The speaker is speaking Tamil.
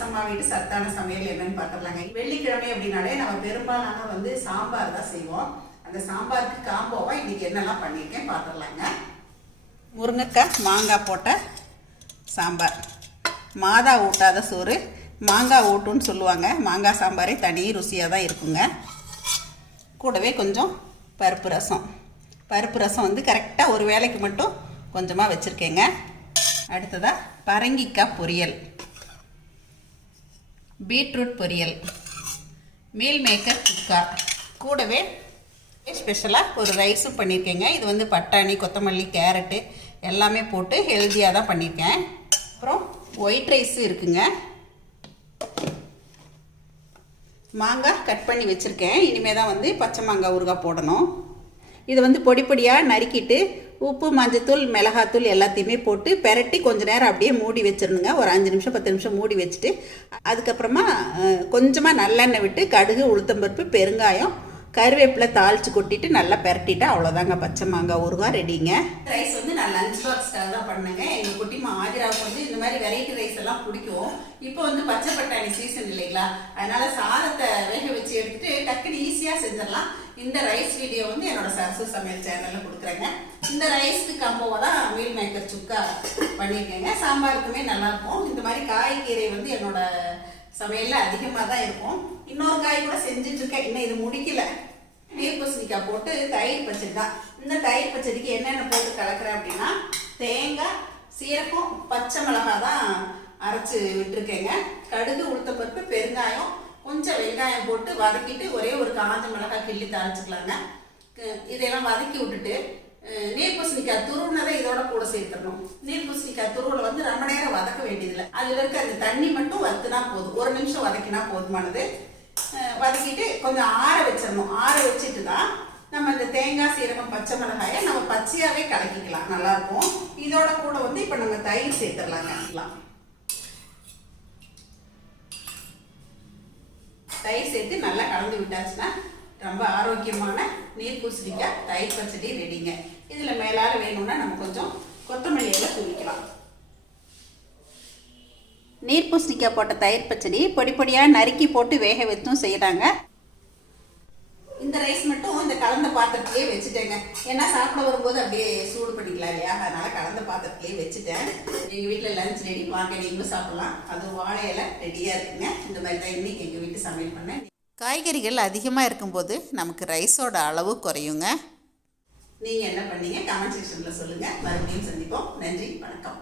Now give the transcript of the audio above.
ரசமா வீட்டு சத்தான சமையல் என்னன்னு பார்த்துடலாங்க. வெள்ளிக்கிழமை அப்படின்னாலே நம்ம பெரும்பாலான வந்து சாம்பார் தான் செய்வோம். அந்த சாம்பாருக்கு காம்போவா இன்னைக்கு என்னெல்லாம் பண்ணியிருக்கேன் பார்த்துடலாங்க. முருங்கைக்காய் மாங்காய் போட்ட சாம்பார். மாதா ஊட்டாத சோறு மாங்காய் ஊட்டுன்னு சொல்லுவாங்க. மாங்காய் சாம்பாரே தனி ருசியாக தான் இருக்குங்க. கூடவே கொஞ்சம் பருப்பு ரசம். பருப்பு ரசம் வந்து கரெக்டாக ஒரு வேளைக்கு மட்டும் கொஞ்சமாக வச்சுருக்கேங்க. அடுத்ததாக பரங்கிக்காய் பொரியல், பீட்ரூட் பொரியல், மீல் மேக்கர் சுக்கா, கூடவே ஸ்பெஷலாக ஒரு ரைஸும் பண்ணியிருக்கேங்க. இது வந்து பட்டாணி, கொத்தமல்லி, கேரட்டு எல்லாமே போட்டு ஹெல்த்தியாக தான் பண்ணியிருக்கேன். அப்புறம் ஒயிட் ரைஸும் இருக்குங்க. மாங்காய் கட் பண்ணி வச்சுருக்கேன். இனிமேல் தான் வந்து பச்சை மாங்காய் ஊறுகாய் போடணும். இது வந்து பொடி பொடியாக நறுக்கிட்டு உப்பு, மஞ்சத்தூள், மிளகாத்தூள் எல்லாத்தையுமே போட்டு பெரட்டி கொஞ்சம் நேரம் அப்படியே மூடி வச்சிடணுங்க. ஒரு 5 நிமிஷம் 10 நிமிஷம் மூடி வச்சுட்டு அதுக்கப்புறமா கொஞ்சமாக நல்லெண்ணெய் விட்டு கடுகு, உளுத்தம்பருப்பு, பெருங்காயம், கருவேப்பிலை தாளித்து கொட்டிட்டு நல்லா பெரட்டிட்டு அவ்வளோதாங்க பச்சை மாங்காய் ஊறுகாய் ரெடிங்க. ரைஸ் வந்து நான் லஞ்ச் பாக்ஸ்க்காக தான் பண்ணேங்க. எங்கள் குட்டிமா ஆதிராவுக்கு வந்து இந்த மாதிரி வெரைட்டி ரைஸ் எல்லாம் பிடிக்கும். இப்போ வந்து பச்சை பட்டாணி சீசன் இல்லைங்களா, அதனால சாதத்தை வேக வச்சு எடுத்துட்டு டக்குன்னு ஈஸியாக செஞ்சிடலாம். இந்த ரைஸ் வீடியோ வந்து என்னோட சரசு சமையல் சேனலில் கொடுக்குறேங்க. இந்த ரைஸ்க்கு கம்போவை தான் மீல் மேக்கர் சுக்கா பண்ணியிருக்கேங்க. சாம்பாருக்குமே நல்லாயிருக்கும். இந்த மாதிரி காய்கறி வந்து என்னோட சமையலில் அதிகமாக தான் இருக்கும். இன்னொரு காய் கூட செஞ்சிட்ருக்கேன், இன்னும் இது முடிக்கல. நீர் பூசணிக்காய் போட்டு தயிர் பச்சடி தான். இந்த தயிர் பச்சடிக்கு என்னென்ன போட்டு கலக்கிறேன் அப்படின்னா தேங்காய், சீரகம், பச்சை மிளகாய் தான் அரைச்சி விட்டுருக்கேங்க. கடுகு, உளுத்தப்பருப்பு, பெருங்காயம், கொஞ்சம் வெங்காயம் போட்டு வதக்கிட்டு ஒரே ஒரு காஞ்ச மிளகாய் கிள்ளி தாளிச்சுக்கலாங்க. இதெல்லாம் வதக்கி விட்டுட்டு நீர் பூசணிக்காய் துருவினதை இதோட கூட சேர்த்துடணும். நீர் பூசணிக்காய் துருவில் வந்து ரொம்ப நேரம் வதக்க வேண்டியதில்லை. அதில் இருக்க அந்த தண்ணி மட்டும் வறுத்துனா போதும். 1 நிமிஷம் வதக்கினா போதுமானது. வதக்கிட்டு கொஞ்சம் ஆற வச்சிடணும். ஆற வச்சுட்டு தான் நம்ம இந்த தேங்காய், சீரகம், பச்சை மிளகாயை நம்ம பச்சையாகவே கலக்கிக்கலாம், நல்லாயிருக்கும். இதோட கூட வந்து இப்போ நம்ம தயிர் சேர்த்துடலாங்க. தயிர் சேர்த்து நல்லா கலந்து விட்டாச்சுன்னா ரொம்ப ஆரோக்கியமான நீர் பூசணிக்காய் தயிர் பச்சடி ரெடிங்க. இதில் மேலால் வேணும்னா நம்ம கொஞ்சம் கொத்தமல்லி எல்லாம் தூவிக்கலாம். நீர் பூசணிக்காய் போட்ட தயிர் பச்சடி பொடி பொடியாக நறுக்கி போட்டு வேக வச்சும் செய்யறாங்க. இந்த ரைஸ் மட்டும் இந்த கலந்த பாத்திரத்திலே வச்சுட்டேங்க. ஏன்னா சாப்பிட வரும்போது அப்படியே சூடு பண்ணிக்கலாம் இல்லையா, அதனால கலந்த பாத்திரத்திலே வச்சுட்டேன். எங்கள் வீட்டில் லஞ்ச் ரெடி, வாங்க நீங்களும் சாப்பிடலாம். அதுவும் வாழை இலை ரெடியாக இருக்குங்க. இந்த மாதிரி தான் இன்னைக்கு எங்கள் வீட்டு சமையல் பண்ணேன். காய்கறிகள் அதிகமாக இருக்கும்போது நமக்கு ரைஸோட அளவு குறையுங்க. நீங்கள் என்ன பண்ணீங்க கமெண்ட் செக்ஷனில் சொல்லுங்கள். மறுபடியும் சந்திப்போம். நன்றி, வணக்கம்.